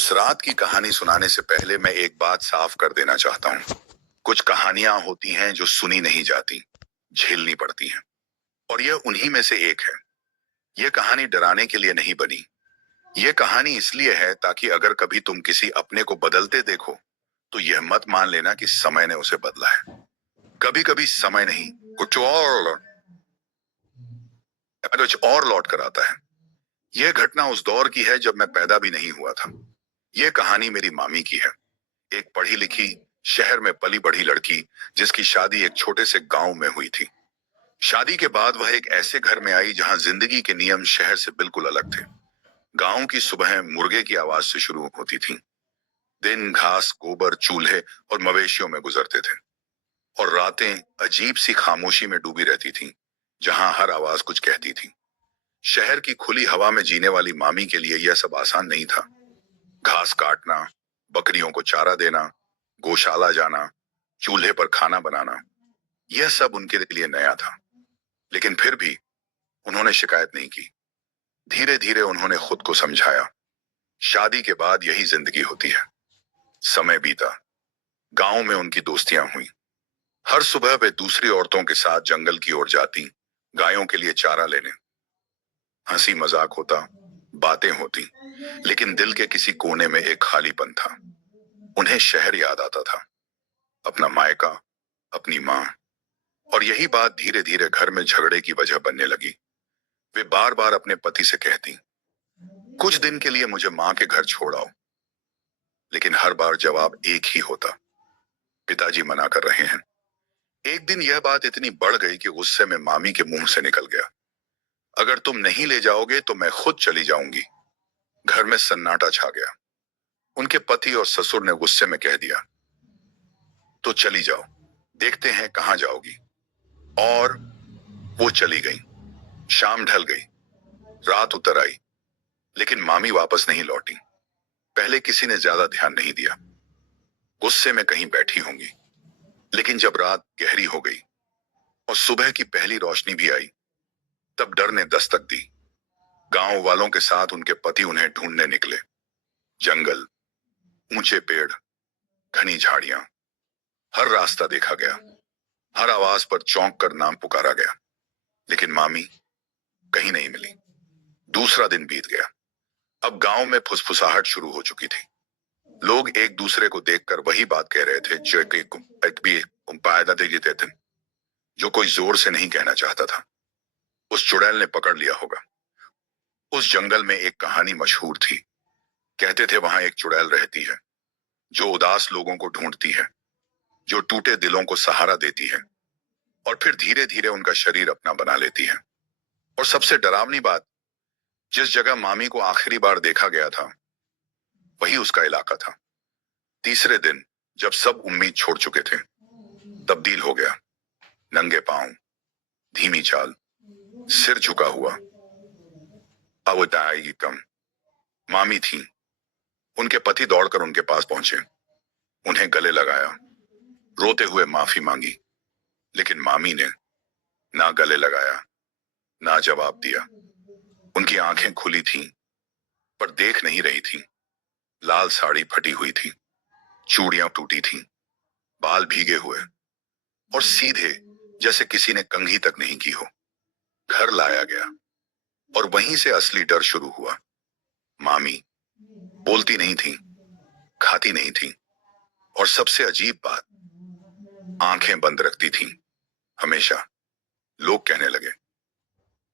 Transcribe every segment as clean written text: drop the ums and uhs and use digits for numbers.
उस रात की कहानी सुनाने से पहले मैं एक बात साफ कर देना चाहता हूँ। कुछ कहानियां होती हैं जो सुनी नहीं जाती, झेलनी पड़ती हैं। और यह उन्हीं में से एक है। यह कहानी डराने के लिए नहीं बनी। यह कहानी इसलिए है ताकि अगर कभी तुम किसी अपने को बदलते देखो, तो यह मत मान लेना कि समय ने उसे बदला है। कभी कभी समय नहीं, कुछ और लौट कर आता है। यह घटना उस दौर की है जब मैं पैदा भी नहीं हुआ था। यह कहानी मेरी मामी की है। एक पढ़ी लिखी, शहर में पली बढ़ी लड़की, जिसकी शादी एक छोटे से गांव में हुई थी। शादी के बाद वह एक ऐसे घर में आई जहां जिंदगी के नियम शहर से बिल्कुल अलग थे। गांव की सुबह मुर्गे की आवाज से शुरू होती थी। दिन घास, गोबर, चूल्हे और मवेशियों में गुजरते थे। और रातें अजीब सी खामोशी में डूबी रहती थीं, जहां हर आवाज कुछ कहती थी। शहर की खुली हवा में जीने वाली मामी के लिए यह सब आसान नहीं था। घास काटना, बकरियों को चारा देना, गौशाला जाना, चूल्हे पर खाना बनाना, यह सब उनके लिए नया था। लेकिन फिर भी उन्होंने शिकायत नहीं की। धीरे धीरे उन्होंने खुद को समझाया, शादी के बाद यही जिंदगी होती है। समय बीता। गांव में उनकी दोस्तियां हुई। हर सुबह वे दूसरी औरतों के साथ जंगल की ओर जाती, गायों के लिए चारा लेने। हंसी मजाक होता, बातें होती, लेकिन दिल के किसी कोने में एक खालीपन था। उन्हें शहर याद आता था, अपना मायका, अपनी माँ। और यही बात धीरे धीरे घर में झगड़े की वजह बनने लगी। वे बार बार अपने पति से कहती, कुछ दिन के लिए मुझे माँ के घर छोड़ आओ। लेकिन हर बार जवाब एक ही होता, पिताजी मना कर रहे हैं। एक दिन यह बात इतनी बढ़ गई कि गुस्से में मामी के मुंह से निकल गया, अगर तुम नहीं ले जाओगे तो मैं खुद चली जाऊंगी। घर में सन्नाटा छा गया। उनके पति और ससुर ने गुस्से में कह दिया, तो चली जाओ, देखते हैं कहां जाओगी। और वो चली गई। शाम ढल गई, रात उतर आई, लेकिन मामी वापस नहीं लौटी। पहले किसी ने ज्यादा ध्यान नहीं दिया, गुस्से में कहीं बैठी होंगी। लेकिन जब रात गहरी हो गई और सुबह की पहली रोशनी भी आई, तब डर ने दस्तक दी। गांव वालों के साथ उनके पति उन्हें ढूंढने निकले। जंगल, ऊंचे पेड़, घनी झाड़ियां, हर रास्ता देखा गया। हर आवाज पर चौंक कर नाम पुकारा गया, लेकिन मामी कहीं नहीं मिली। दूसरा दिन बीत गया। अब गांव में फुसफुसाहट शुरू हो चुकी थी। लोग एक दूसरे को देखकर वही बात कह रहे थे जो कोई जोर से नहीं कहना चाहता था। उस चुड़ैल ने पकड़ लिया होगा। उस जंगल में एक कहानी मशहूर थी। कहते थे वहां एक चुड़ैल रहती है, जो उदास लोगों को ढूंढती है, जो टूटे दिलों को सहारा देती है, और फिर धीरे धीरे उनका शरीर अपना बना लेती है। और सबसे डरावनी बात, जिस जगह मामी को आखिरी बार देखा गया था, वही उसका इलाका था। तीसरे दिन, जब सब उम्मीद छोड़ चुके थे, तब्दील हो गया। नंगे पांव, धीमी चाल, सिर झुका हुआ। अवताई कम मामी थी। उनके पति दौड़कर उनके पास पहुंचे, उन्हें गले लगाया, रोते हुए माफी मांगी। लेकिन मामी ने ना गले लगाया, ना जवाब दिया। उनकी आंखें खुली थीं, पर देख नहीं रही थीं। लाल साड़ी फटी हुई थी, चूड़ियां टूटी थीं, बाल भीगे हुए और सीधे, जैसे किसी ने कंघी तक नहीं की हो। घर लाया गया और वहीं से असली डर शुरू हुआ। मामी बोलती नहीं थी, खाती नहीं थी, और सबसे अजीब बात, आंखें बंद रखती थीं हमेशा। लोग कहने लगे,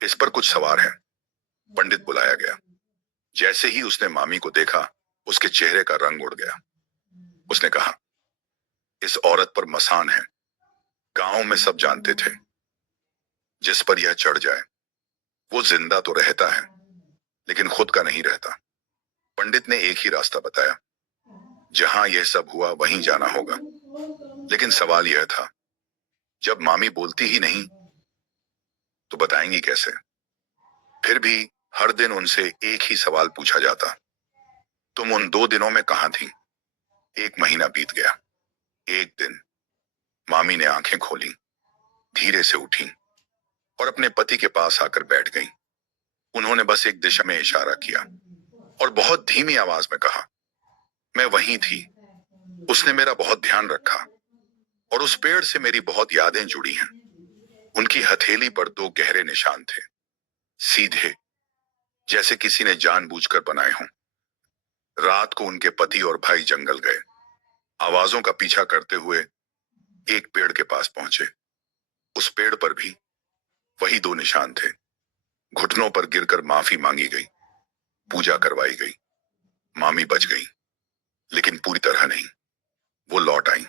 इस पर कुछ सवार है। पंडित बुलाया गया। जैसे ही उसने मामी को देखा, उसके चेहरे का रंग उड़ गया। उसने कहा, इस औरत पर मसान है। गांव में सब जानते थे, जिस पर यह चढ़ जाए, वो जिंदा तो रहता है, लेकिन खुद का नहीं रहता। पंडित ने एक ही रास्ता बताया, जहां यह सब हुआ वहीं जाना होगा। लेकिन सवाल यह था, जब मामी बोलती ही नहीं, तो बताएंगी कैसे? फिर भी हर दिन उनसे एक ही सवाल पूछा जाता, तुम उन 2 दिनों में कहां थी? 1 महीना बीत गया। एक दिन मामी ने आंखें खोली, धीरे से उठी और अपने पति के पास आकर बैठ गई। उन्होंने बस एक दिशा में इशारा किया और बहुत धीमी आवाज में कहा, मैं वहीं थी। उसने मेरा बहुत ध्यान रखा और उस पेड़ से मेरी बहुत यादें जुड़ी हैं। उनकी हथेली पर दो गहरे निशान थे, सीधे, जैसे किसी ने जानबूझकर बनाए हों। रात को उनके पति और भाई जंगल गए, आवाजों का पीछा करते हुए एक पेड़ के पास पहुंचे। उस पेड़ पर भी वही दो निशान थे। घुटनों पर गिरकर माफी मांगी गई, पूजा करवाई गई। मामी बच गई, लेकिन पूरी तरह नहीं। वो लौट आई,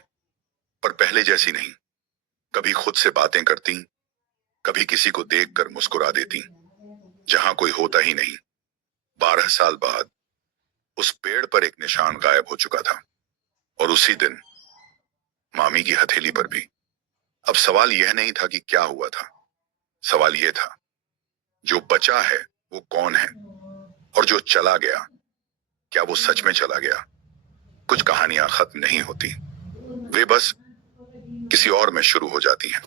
पर पहले जैसी नहीं। कभी खुद से बातें करती, कभी किसी को देखकर मुस्कुरा देती, जहां कोई होता ही नहीं। 12 साल बाद उस पेड़ पर एक निशान गायब हो चुका था, और उसी दिन मामी की हथेली पर भी। अब सवाल यह नहीं था कि क्या हुआ था, सवाल यह था, जो बचा है वो कौन है, और जो चला गया, क्या वो सच में चला गया। कुछ कहानियां खत्म नहीं होती, वे बस किसी और में शुरू हो जाती हैं।